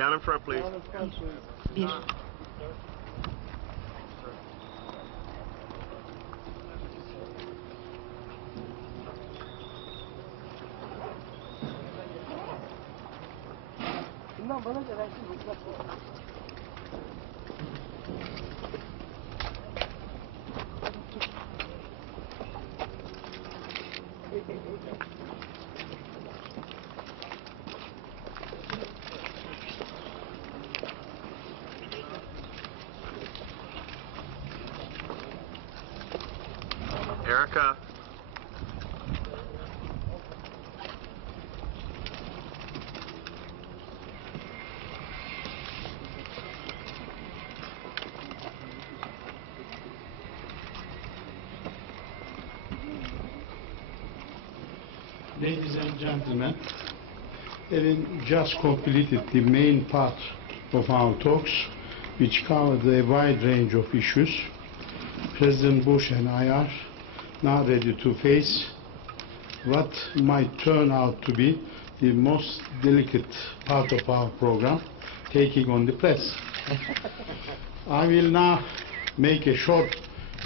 Down in front, please. Bir. Bundan bana da versin. Erica. Ladies and gentlemen, having just completed the main part of our talks, which covered a wide range of issues, President Bush and I are now ready to face what might turn out to be the most delicate part of our program, taking on the press. I will now make a short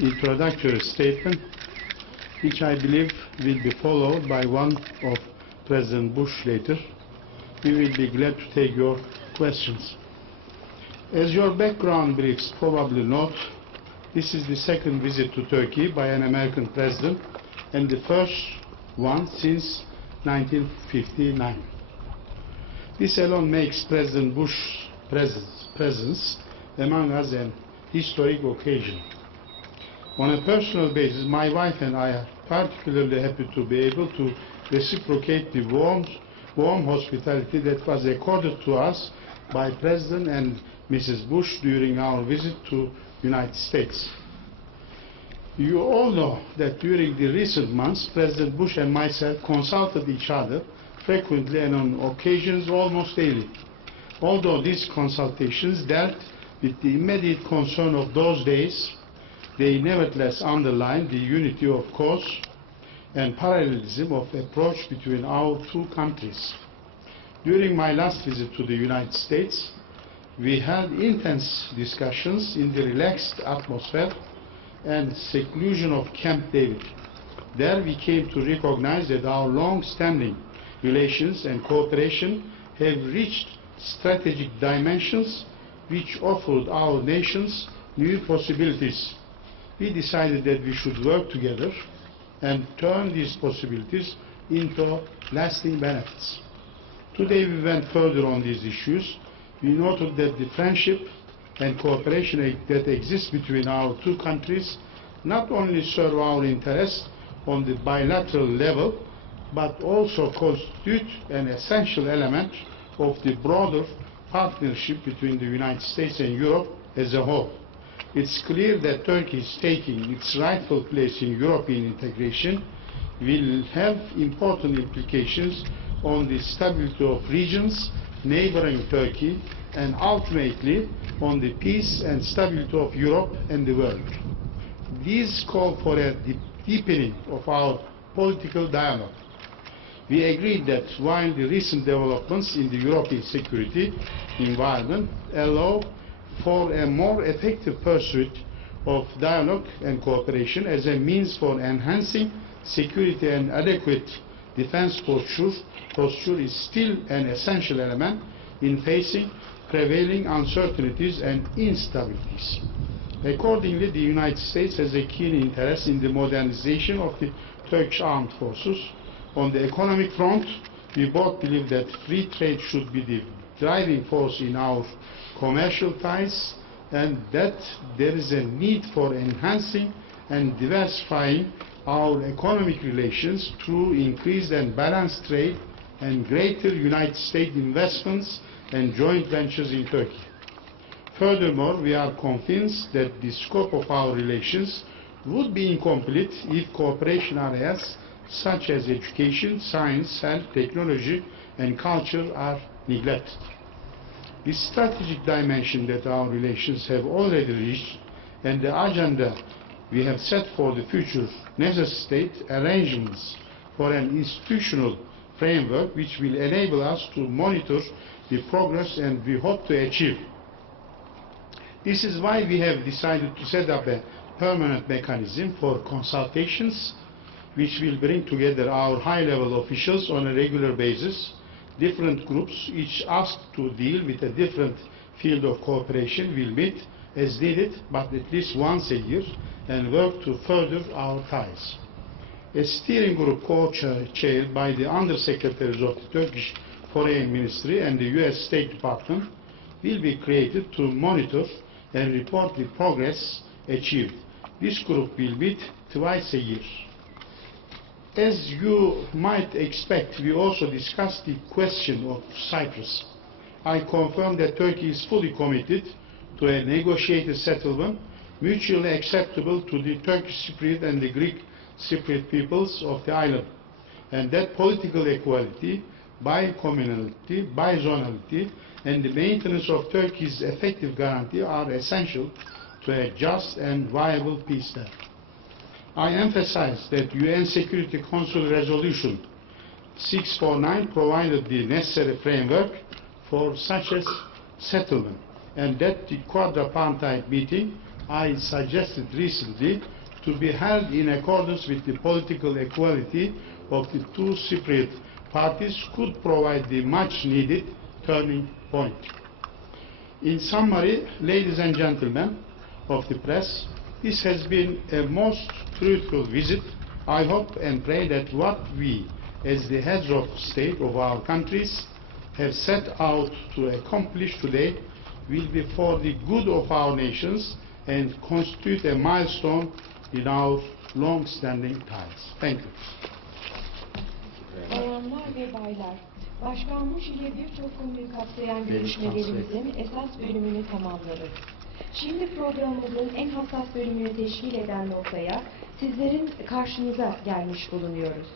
introductory statement, which I believe will be followed by one of President Bush later. We will be glad to take your questions. As your background briefs probably note, this is the second visit to Turkey by an American president and the first one since 1959. This alone makes President Bush's presence among us an historic occasion. On a personal basis, my wife and I are particularly happy to be able to reciprocate the warm hospitality that was accorded to us by President and Mrs. Bush during our visit to the United States. You all know that during the recent months, President Bush and myself consulted each other frequently and on occasions almost daily. Although these consultations dealt with the immediate concern of those days, they nevertheless underlined the unity of cause and parallelism of approach between our two countries. During my last visit to the United States, we held intense discussions in the relaxed atmosphere and seclusion of Camp David. There we came to recognize that our long-standing relations and cooperation have reached strategic dimensions which offered our nations new possibilities. We decided that we should work together and turn these possibilities into lasting benefits. Today we went further on these issues. We noted that the friendship and cooperation that exists between our two countries not only serve our interests on the bilateral level, but also constitute an essential element of the broader partnership between the United States and Europe as a whole. It's clear that Turkey is taking its rightful place in European integration will have important implications on the stability of regions neighboring Turkey and ultimately on the peace and stability of Europe and the world. These call for a deepening of our political dialogue. We agreed that while the recent developments in the European security environment allow for a more effective pursuit of dialogue and cooperation as a means for enhancing security and adequate defense posture is still an essential element in facing prevailing uncertainties and instabilities. Accordingly, the United States has a keen interest in the modernization of the Turkish armed forces. On the economic front, we both believe that free trade should be the driving force in our commercial ties and that there is a need for enhancing and diversifying our economic relations through increased and balanced trade and greater United States investments and joint ventures in Turkey. Furthermore, we are convinced that the scope of our relations would be incomplete if cooperation areas such as education, science, health, technology, and culture are neglected. The strategic dimension that our relations have already reached and the agenda we have set for the future necessitate arrangements for an institutional framework which will enable us to monitor the progress and we hope to achieve. This is why we have decided to set up a permanent mechanism for consultations which will bring together our high-level officials on a regular basis, different groups, each asked to deal with a different field of cooperation, will meet as needed, but at least once a year, and work to further our ties. A steering group co-chaired by the Undersecretaries of the Turkish Foreign Ministry and the US State Department will be created to monitor and report the progress achieved. This group will meet twice a year. As you might expect, we also discussed the question of Cyprus. I confirm that Turkey is fully committed to a negotiated settlement mutually acceptable to the Turkish Cypriot and the Greek Cypriot peoples of the island, and that political equality, bi-communality, bi-zonality, and the maintenance of Turkey's effective guarantee are essential to a just and viable peace there. I emphasize that UN Security Council Resolution 649 provided the necessary framework for such a settlement, and that the quadripartite meeting I suggested recently to be held in accordance with the political equality of the two Cypriot parties could provide the much-needed turning point. In summary, ladies and gentlemen of the press, this has been a most fruitful visit. I hope and pray that what we, as the heads of state of our countries, have set out to accomplish today will be for the good of our nations and constitute a milestone in our long-standing ties. Thank you. Bayanlar ve baylar, Başkan Bush ile birçok konuyu kapsayan görüşmelerimizin esas bölümünü tamamladık. Şimdi programımızın en hassas bölümünü teşkil eden noktaya sizlerin karşınıza gelmiş bulunuyoruz.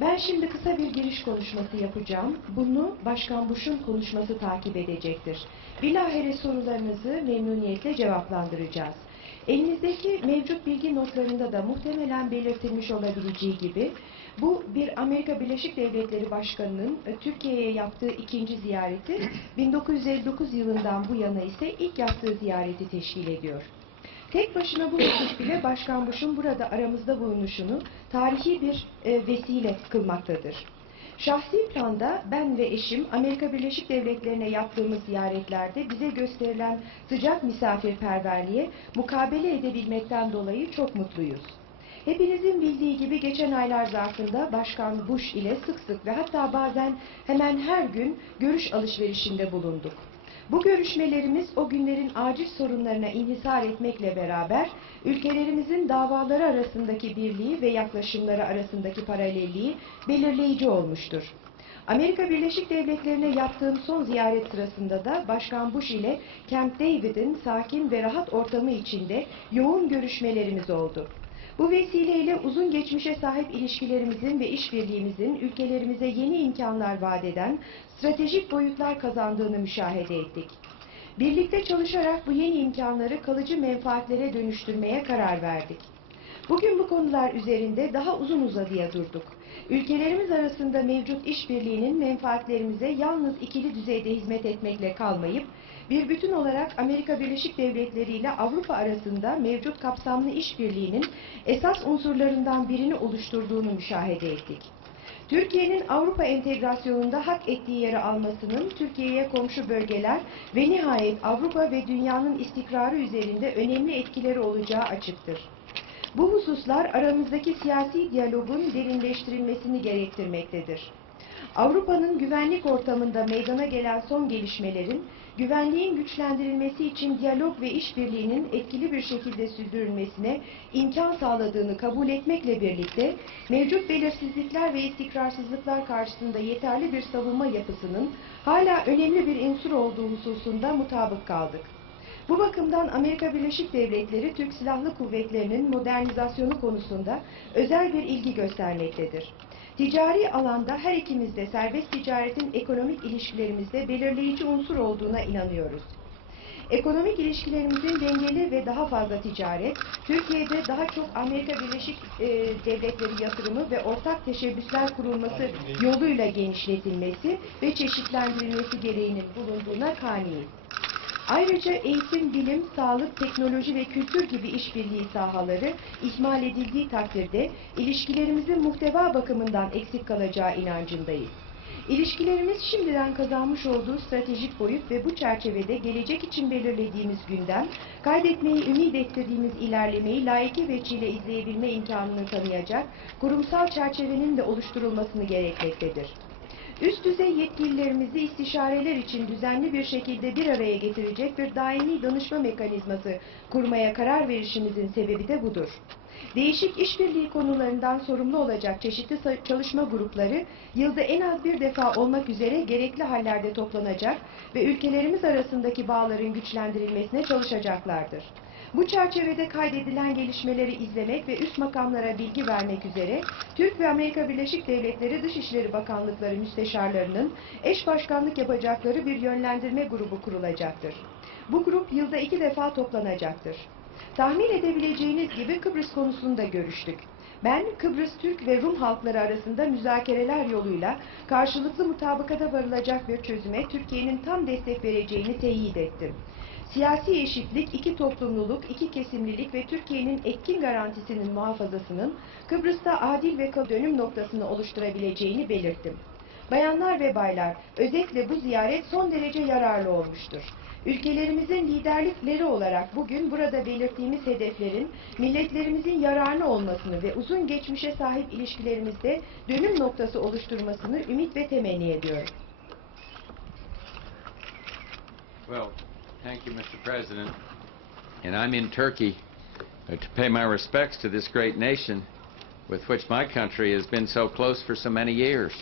Ben şimdi kısa bir giriş konuşması yapacağım. Bunu Başkan Bush'un konuşması takip edecektir. Bilahare sorularınızı memnuniyetle cevaplandıracağız. Elinizdeki mevcut bilgi notlarında da muhtemelen belirtilmiş olabileceği gibi bu bir Amerika Birleşik Devletleri Başkanı'nın Türkiye'ye yaptığı ikinci ziyareti, 1959 yılından bu yana ise ilk yaptığı ziyareti teşkil ediyor. Tek başına bu vakit bile Başkan Bush'un burada aramızda bulunuşunu tarihi bir vesile kılmaktadır. Şahsi planda ben ve eşim Amerika Birleşik Devletleri'ne yaptığımız ziyaretlerde bize gösterilen sıcak misafirperverliğe mukabele edebilmekten dolayı çok mutluyuz. Hepinizin bildiği gibi geçen aylar zarfında Başkan Bush ile sık sık ve hatta bazen hemen her gün görüş alışverişinde bulunduk. Bu görüşmelerimiz o günlerin acil sorunlarına inhisar etmekle beraber ülkelerimizin davaları arasındaki birliği ve yaklaşımları arasındaki paralelliği belirleyici olmuştur. Amerika Birleşik Devletleri'ne yaptığım son ziyaret sırasında da Başkan Bush ile Camp David'in sakin ve rahat ortamı içinde yoğun görüşmelerimiz oldu. Bu vesileyle uzun geçmişe sahip ilişkilerimizin ve işbirliğimizin ülkelerimize yeni imkanlar vaat eden stratejik boyutlar kazandığını müşahede ettik. Birlikte çalışarak bu yeni imkanları kalıcı menfaatlere dönüştürmeye karar verdik. Bugün bu konular üzerinde daha uzun uzadıya durduk. Ülkelerimiz arasında mevcut işbirliğinin menfaatlerimize yalnız ikili düzeyde hizmet etmekle kalmayıp, bir bütün olarak Amerika Birleşik Devletleri ile Avrupa arasında mevcut kapsamlı işbirliğinin esas unsurlarından birini oluşturduğunu müşahede ettik. Türkiye'nin Avrupa entegrasyonunda hak ettiği yeri almasının Türkiye'ye komşu bölgeler ve nihayet Avrupa ve dünyanın istikrarı üzerinde önemli etkileri olacağı açıktır. Bu hususlar aramızdaki siyasi diyalogun derinleştirilmesini gerektirmektedir. Avrupa'nın güvenlik ortamında meydana gelen son gelişmelerin, güvenliğin güçlendirilmesi için diyalog ve işbirliğinin etkili bir şekilde sürdürülmesine imkan sağladığını kabul etmekle birlikte, mevcut belirsizlikler ve istikrarsızlıklar karşısında yeterli bir savunma yapısının hala önemli bir unsur olduğu hususunda mutabık kaldık. Bu bakımdan Amerika Birleşik Devletleri Türk Silahlı Kuvvetleri'nin modernizasyonu konusunda özel bir ilgi göstermektedir. Ticari alanda her ikimiz de serbest ticaretin ekonomik ilişkilerimizde belirleyici unsur olduğuna inanıyoruz. Ekonomik ilişkilerimizin dengeli ve daha fazla ticaret, Türkiye'de daha çok Amerika Birleşik Devletleri yatırımı ve ortak teşebbüsler kurulması yoluyla genişletilmesi ve çeşitlendirilmesi gereğinin bulunduğuna kaniyiz. Ayrıca eğitim, bilim, sağlık, teknoloji ve kültür gibi işbirliği sahaları ihmal edildiği takdirde ilişkilerimizin muhteva bakımından eksik kalacağı inancındayız. İlişkilerimiz şimdiden kazanmış olduğu stratejik boyut ve bu çerçevede gelecek için belirlediğimiz gündem, kaydetmeyi ümit ettirdiğimiz ilerlemeyi layıkı veçile izleyebilme imkanını tanıyacak kurumsal çerçevenin de oluşturulmasını gerekmektedir. Üst düzey yetkililerimizi istişareler için düzenli bir şekilde bir araya getirecek bir daimi danışma mekanizması kurmaya karar verişimizin sebebi de budur. Değişik işbirliği konularından sorumlu olacak çeşitli çalışma grupları yılda en az bir defa olmak üzere gerekli hallerde toplanacak ve ülkelerimiz arasındaki bağların güçlendirilmesine çalışacaklardır. Bu çerçevede kaydedilen gelişmeleri izlemek ve üst makamlara bilgi vermek üzere Türk ve Amerika Birleşik Devletleri Dışişleri Bakanlıkları müsteşarlarının eş başkanlık yapacakları bir yönlendirme grubu kurulacaktır. Bu grup yılda 2 defa toplanacaktır. Tahmin edebileceğiniz gibi Kıbrıs konusunda görüştük. Ben Kıbrıs Türk ve Rum halkları arasında müzakereler yoluyla karşılıklı mutabakata varılacak bir çözüme Türkiye'nin tam destek vereceğini teyit ettim. Siyasi eşitlik, iki toplumluluk, iki kesimlilik ve Türkiye'nin etkin garantisinin muhafazasının Kıbrıs'ta adil ve dönüm noktasını oluşturabileceğini belirttim. Bayanlar ve baylar, özetle bu ziyaret son derece yararlı olmuştur. Ülkelerimizin liderlikleri olarak bugün burada belirttiğimiz hedeflerin milletlerimizin yararına olmasını ve uzun geçmişe sahip ilişkilerimizde dönüm noktası oluşturmasını ümit ve temenni ediyorum. Well, thank you, Mr. President. And I'm in Turkey to pay my respects to this great nation with which my country has been so close for so many years.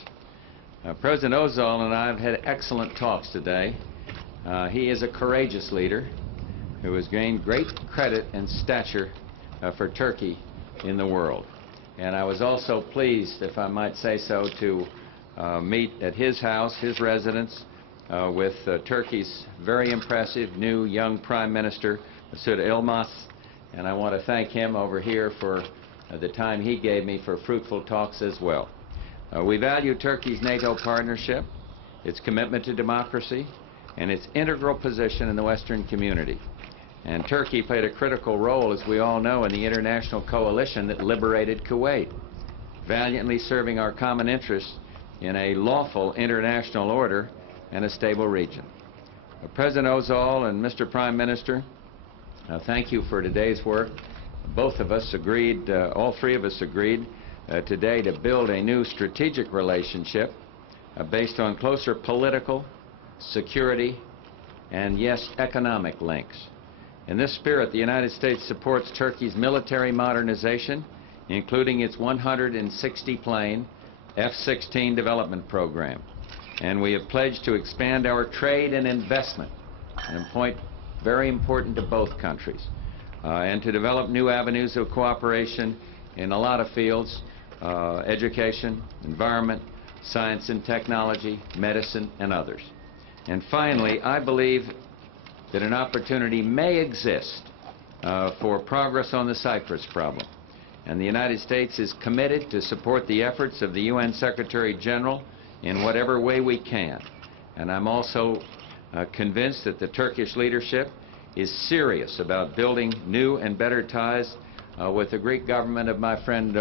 President Özal and I have had excellent talks today. He is a courageous leader who has gained great credit and stature for Turkey in the world. And I was also pleased, if I might say so, to meet at his house, his residence, with Turkey's very impressive new young Prime Minister, Mesut Yilmaz. And I want to thank him over here for the time he gave me for fruitful talks as well. We value Turkey's NATO partnership, its commitment to democracy, and its integral position in the Western community. And Turkey played a critical role, as we all know, in the international coalition that liberated Kuwait, valiantly serving our common interests in a lawful international order and a stable region. President Özal and Mr. Prime Minister, thank you for today's work. Both of us agreed, all three of us agreed today to build a new strategic relationship based on closer political, security, and yes, economic links. In this spirit, the United States supports Turkey's military modernization, including its 160-plane F-16 development program. And we have pledged to expand our trade and investment, a point very important to both countries, and to develop new avenues of cooperation in a lot of fields, education, environment, science and technology, medicine, and others. And finally, I believe that an opportunity may exist for progress on the Cyprus problem. And the United States is committed to support the efforts of the UN Secretary General in whatever way we can. And I'm also convinced that the Turkish leadership is serious about building new and better ties with the Greek government of my friend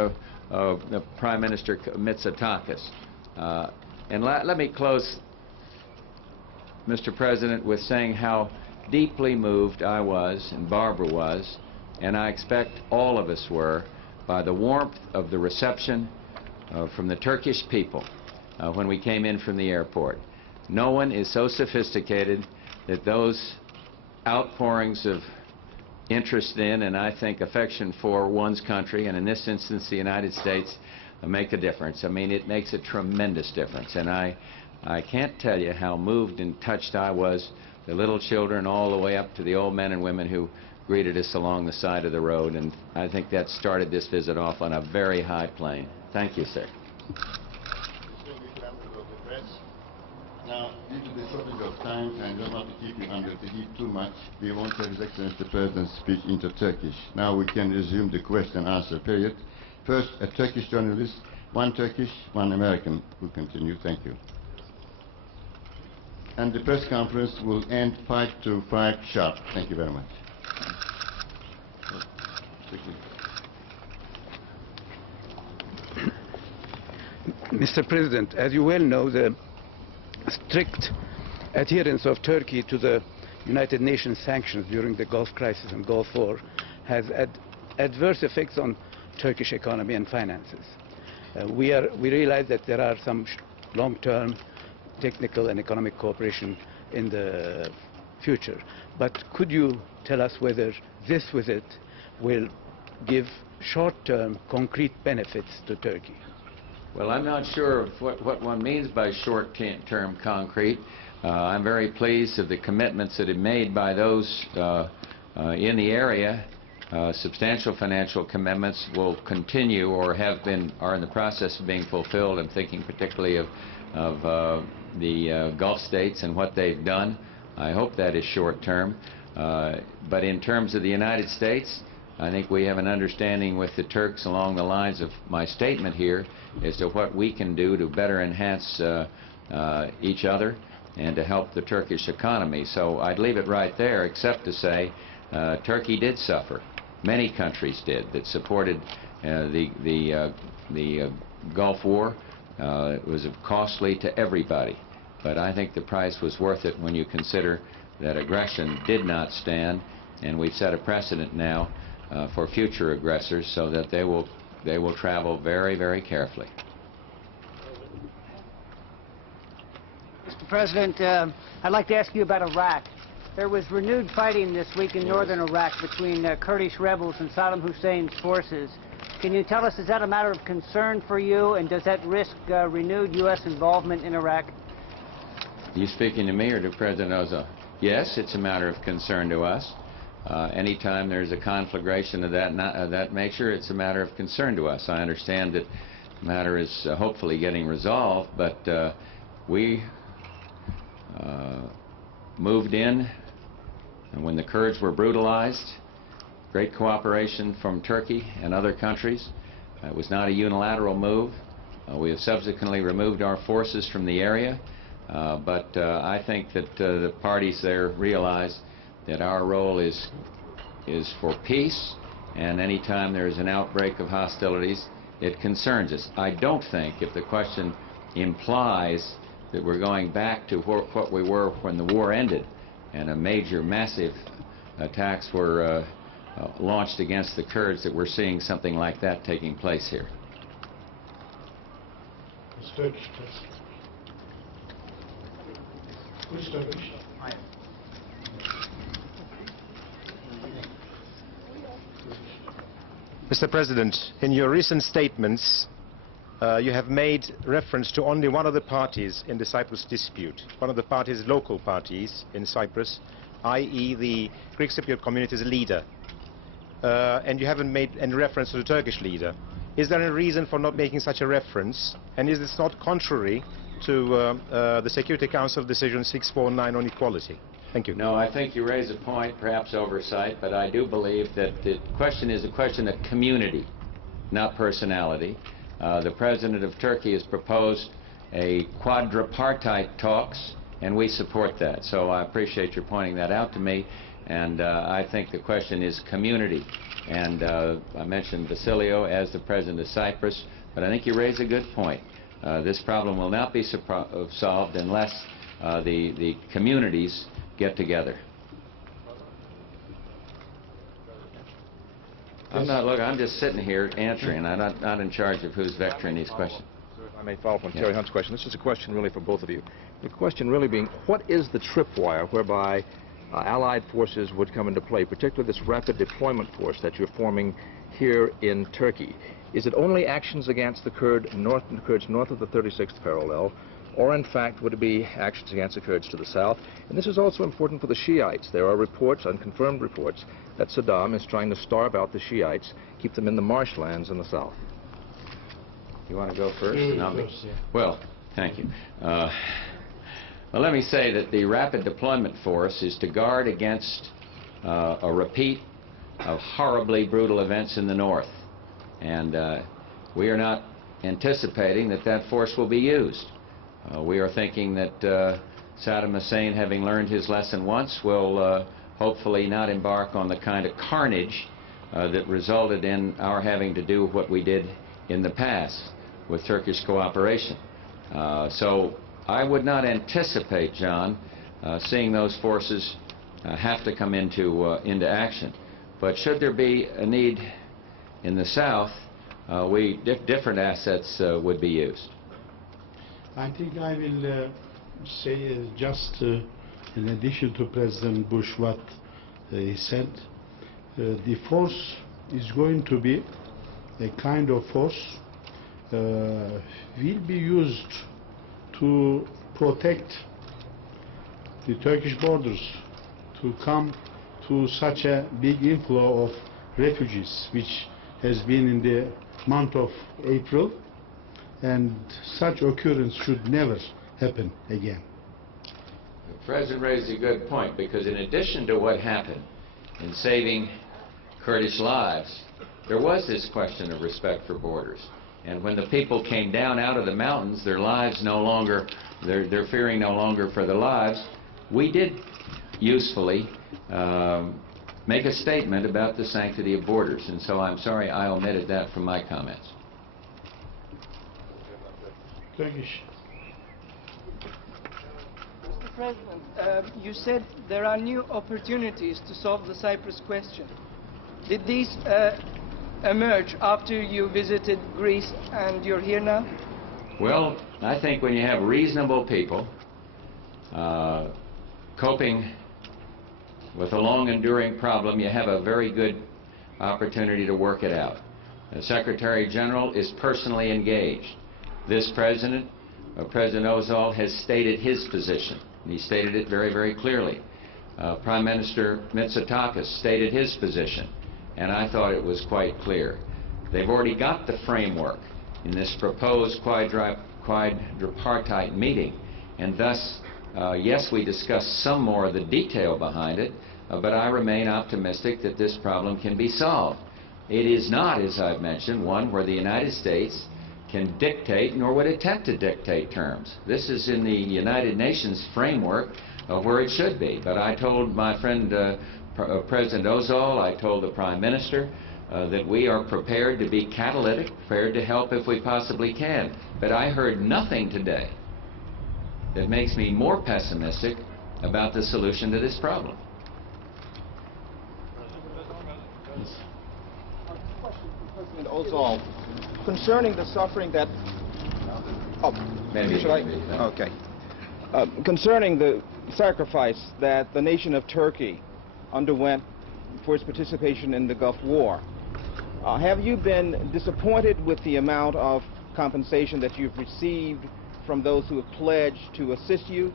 Prime Minister Mitsotakis. And let me close, Mr. President, with saying how deeply moved I was, and Barbara was, and I expect all of us were, by the warmth of the reception from the Turkish people when we came in from the airport. No one is so sophisticated that those outpourings of interest in and I think affection for one's country, and in this instance the United States, make a difference. I mean, it makes a tremendous difference. And I can't tell you how moved and touched I was, the little children all the way up to the old men and women who greeted us along the side of the road. And I think that started this visit off on a very high plane. Thank you, sir. Now, due to the shortage of time, and I don't want to keep you under the heat too much. We won't have His Excellency the President's speech into Turkish. Now we can resume the question and answer period. First, a Turkish journalist, one Turkish, one American will continue. Thank you. And the press conference will end 5 to 5 sharp. Thank you very much. Mr. President, as you well know, the strict adherence of Turkey to the United Nations sanctions during the Gulf crisis and Gulf War has adverse effects on Turkish economy and finances. We realize that there are some long-term technical and economic cooperation in the future. But could you tell us whether this visit will give short-term concrete benefits to Turkey? Well, I'm not sure of what one means by short-term concrete. I'm very pleased of the commitments that are made by those in the area. Substantial financial commitments will continue or are in the process of being fulfilled. I'm thinking particularly of the Gulf states and what they've done. I hope that is short-term. But in terms of the United States, I think we have an understanding with the Turks along the lines of my statement here as to what we can do to better enhance each other and to help the Turkish economy. So I'd leave it right there, except to say Turkey did suffer. Many countries did that supported the Gulf War. It was costly to everybody. But I think the price was worth it when you consider that aggression did not stand, and we've set a precedent now for future aggressors so that they will travel very, very carefully. Mr. President, I'd like to ask you about Iraq. There was renewed fighting this week in northern Iraq between Kurdish rebels and Saddam Hussein's forces. Can you tell us, is that a matter of concern for you, and does that risk renewed U.S. involvement in Iraq? Are you speaking to me or to President Ozal? Yes, it's a matter of concern to us. Anytime there's a conflagration of that nature, it's a matter of concern to us. I understand that the matter is hopefully getting resolved, but we moved in and when the Kurds were brutalized. Great cooperation from Turkey and other countries. It was not a unilateral move. We have subsequently removed our forces from the area, but I think that the parties there realize that our role is for peace, and anytime there is an outbreak of hostilities, it concerns us. I don't think, if the question implies that we're going back to what we were when the war ended and a major, massive attacks were launched against the Kurds, that we're seeing something like that taking place here. Mr. President, in your recent statements, you have made reference to only one of the parties in the Cyprus dispute, one of the parties, local parties in Cyprus, i.e. the Greek Cypriot community's leader. And you haven't made any reference to the Turkish leader. Is there a reason for not making such a reference? And is this not contrary to the Security Council decision 649 on equality? Thank you. No, I think you raise a point, perhaps oversight, but I do believe that the question is a question of community, not personality. The President of Turkey has proposed a quadripartite talks, and we support that. So I appreciate your pointing that out to me. And I think the question is community. And I mentioned Vassiliou as the President of Cyprus, but I think you raise a good point. This problem will not be solved unless the communities get together. I'm just sitting here answering. I'm not in charge of who's vectoring these questions. Sir, if I may follow up on Terry Hunt's question. This is a question really for both of you. The question really being, what is the tripwire whereby Allied forces would come into play, particularly this rapid deployment force that you're forming here in Turkey? Is it only actions against the Kurds north of the 36th parallel, or in fact would it be actions against the Kurds to the south? And this is also important for the Shiites. There are reports, unconfirmed reports, that Saddam is trying to starve out the Shiites, keep them in the marshlands in the south. You want to go first? And I'll be... Well, thank you. Well, let me say that the Rapid Deployment Force is to guard against a repeat of horribly brutal events in the north. And we are not anticipating that that force will be used. We are thinking that Saddam Hussein, having learned his lesson once, will hopefully not embark on the kind of carnage that resulted in our having to do what we did in the past with Turkish cooperation. So I would not anticipate, John, seeing those forces have to come into action. But should there be a need in the south, different assets would be used. I think I will say just in addition to President Bush what he said, the force is going to be a kind of force will be used to protect the Turkish borders, to come to such a big inflow of refugees, which has been in the month of April, and such occurrence should never happen again. The President raised a good point, because in addition to what happened in saving Kurdish lives, there was this question of respect for borders. And when the people came down out of the mountains, their lives no longer, they're fearing no longer for their lives, we did usefully make a statement about the sanctity of borders. And so I'm sorry I omitted that from my comments. Turkish. Mr. President, you said there are new opportunities to solve the Cyprus question. Did these emerge after you visited Greece and you're here now? Well, I think when you have reasonable people coping with a long-enduring problem, you have a very good opportunity to work it out. The Secretary General is personally engaged. This President, President Ozal, has stated his position, and he stated it very, very clearly. Prime Minister Mitsotakis stated his position, and I thought it was quite clear. They've already got the framework in this proposed quadripartite meeting, and thus, yes, we discussed some more of the detail behind it, but I remain optimistic that this problem can be solved. It is not, as I've mentioned, one where the United States can dictate, nor would attempt to dictate terms. This is in the United Nations framework where it should be. But I told my friend President Ozal, I told the Prime Minister that we are prepared to be catalytic, prepared to help if we possibly can. But I heard nothing today that makes me more pessimistic about the solution to this problem. President Ozal, concerning the suffering that... Maybe should I? Okay. Concerning the sacrifice that the nation of Turkey underwent for its participation in the Gulf War, have you been disappointed with the amount of compensation that you've received from those who have pledged to assist you?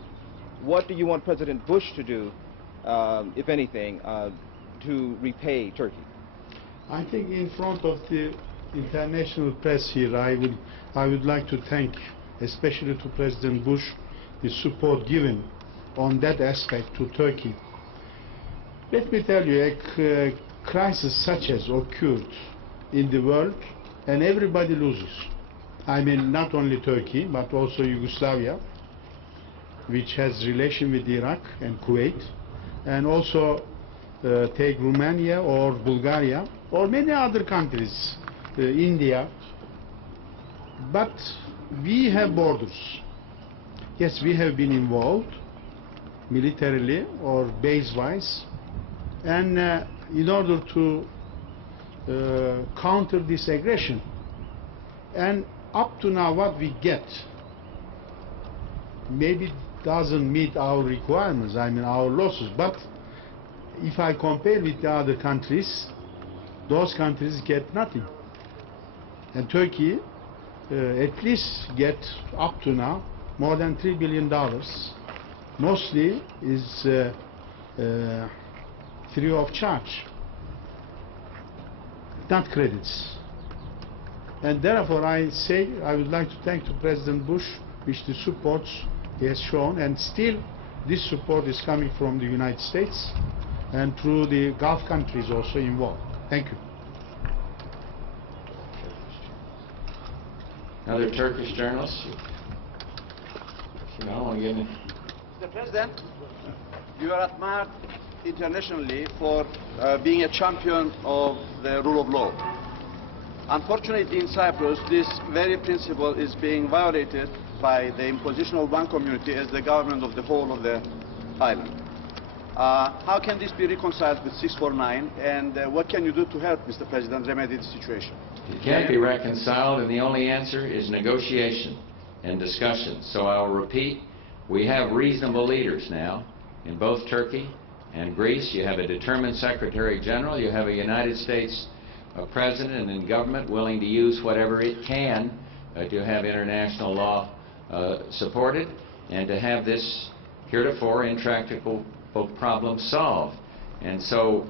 What do you want President Bush to do, if anything, to repay Turkey? I think in front of the international press here, I would like to thank, especially to President Bush, the support given on that aspect to Turkey. Let me tell you, a crisis such as occurred in the world, and everybody loses. I mean, not only Turkey, but also Yugoslavia, which has relation with Iraq and Kuwait, and also take Romania or Bulgaria, or many other countries, India. But we have borders. Yes, we have been involved militarily or base-wise, and in order to counter this aggression. And up to now what we get maybe doesn't meet our requirements, I mean our losses, but if I compare with the other countries, those countries get nothing. And Turkey at least get up to now more than $3 billion. Mostly is free of charge, not credits. And therefore I say I would like to thank to President Bush, which supports he has shown, and still this support is coming from the United States and through the Gulf countries also involved. Thank you. Another Turkish journalist? You don't want to get in. Mr. President, you are admired internationally for being a champion of the rule of law. Unfortunately, in Cyprus, this very principle is being violated by the imposition of one community as the government of the whole of the island. How can this be reconciled with 649, and what can you do to help, Mr. President, remedy the situation? It can't be reconciled, and the only answer is negotiation and discussion. So I'll repeat, we have reasonable leaders now in both Turkey and Greece. You have a determined Secretary General, you have a United States President and government willing to use whatever it can to have international law supported and to have this heretofore intractable problem solved. And so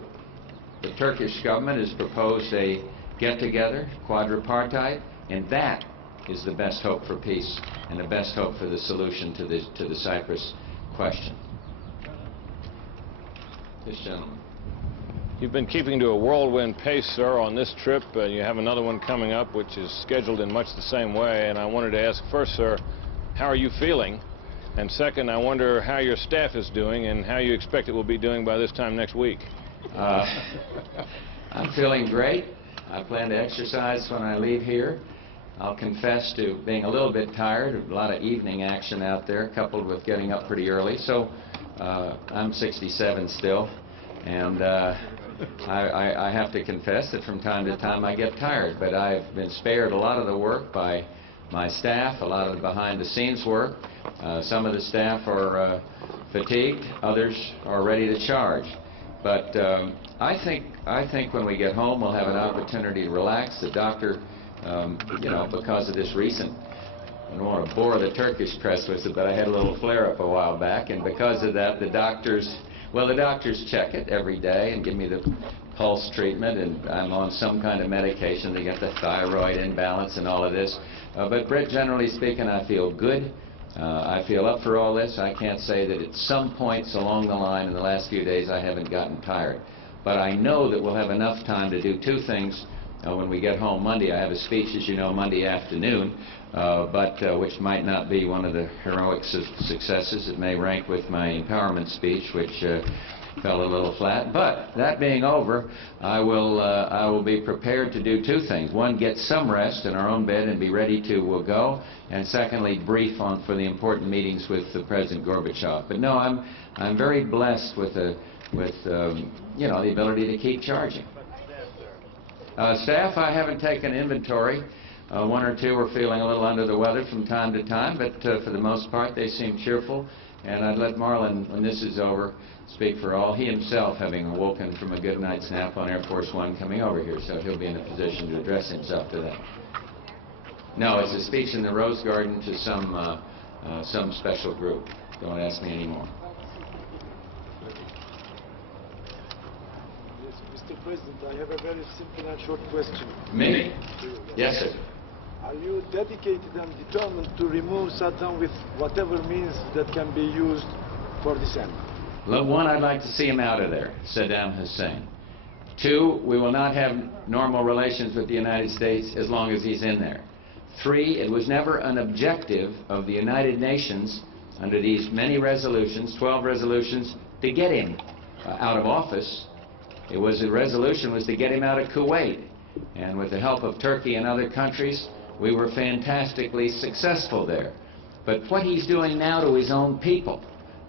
the Turkish government has proposed a get-together, quadripartite, and that is the best hope for peace and the best hope for the solution to the Cyprus question. This gentleman. You've been keeping to a whirlwind pace, sir, on this trip. You have another one coming up, which is scheduled in much the same way. And I wanted to ask first, sir, how are you feeling? And second, I wonder how your staff is doing and how you expect it will be doing by this time next week. I'm feeling great. I plan to exercise when I leave here. I'll confess to being a little bit tired. A lot of evening action out there, coupled with getting up pretty early. So I'm 67 still, and I have to confess that from time to time I get tired. But I've been spared a lot of the work by my staff, a lot of the behind-the-scenes work. Some of the staff are fatigued, others are ready to charge. But I think when we get home we'll have an opportunity to relax. The doctor, you know, because of this recent, I don't want to bore the Turkish press with it, but I had a little flare-up a while back, and because of that the doctors check it every day and give me the pulse treatment, and I'm on some kind of medication to get the thyroid in balance and all of this. But Brett, generally speaking, I feel good. I feel up for all this. I can't say that at some points along the line in the last few days I haven't gotten tired. But I know that we'll have enough time to do two things when we get home Monday. I have a speech, as you know, Monday afternoon, which might not be one of the heroic successes. It may rank with my empowerment speech, which fell a little flat. But that being over, I will be prepared to do two things. One, get some rest in our own bed and be ready to go. And secondly, brief for the important meetings with President Gorbachev. But no, I'm very blessed with you know, the ability to keep charging. Staff, I haven't taken inventory. One or two are feeling a little under the weather from time to time, but for the most part they seem cheerful. And I'd let Marlon, when this is over, speak for all. He himself having awoken from a good night's nap on Air Force One coming over here, so he'll be in a position to address himself to that. No, it's a speech in the Rose Garden to some special group. Don't ask me anymore. Mr. President, I have a very simple and short question. Me? Yes, sir. Are you dedicated and determined to remove Saddam with whatever means that can be used for this end? Look, one, I'd like to see him out of there, Saddam Hussein. Two, we will not have normal relations with the United States as long as he's in there. Three, it was never an objective of the United Nations under these many resolutions, 12 resolutions, to get him out of office. The resolution was to get him out of Kuwait. And with the help of Turkey and other countries, we were fantastically successful there. But what he's doing now to his own people,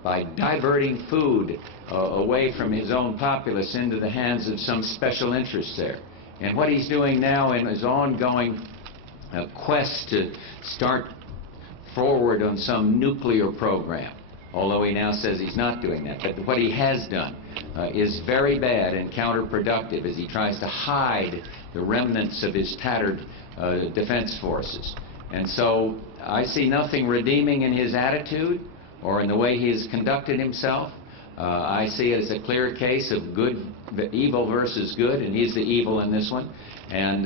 by diverting food away from his own populace into the hands of some special interests there, and what he's doing now in his ongoing quest to start forward on some nuclear program, although he now says he's not doing that. But what he has done is very bad and counterproductive as he tries to hide the remnants of his tattered defense forces. And so I see nothing redeeming in his attitude or in the way he has conducted himself. I see it as a clear case of evil versus good, and he's the evil in this one. And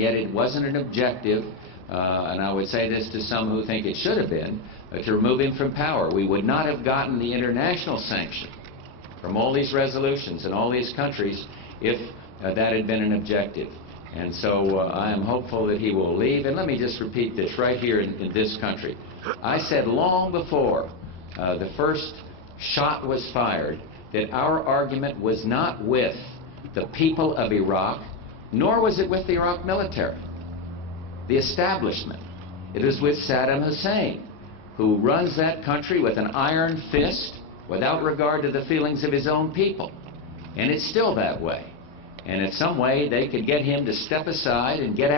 yet it wasn't an objective, and I would say this to some who think it should have been, to remove him from power. We would not have gotten the international sanction from all these resolutions and all these countries if that had been an objective. And so I am hopeful that he will leave. And let me just repeat this right here in this country. I said long before the first shot was fired that our argument was not with the people of Iraq, nor was it with the Iraq military, the establishment. It was with Saddam Hussein, who runs that country with an iron fist without regard to the feelings of his own people. And it's still that way. And in some way they could get him to step aside and get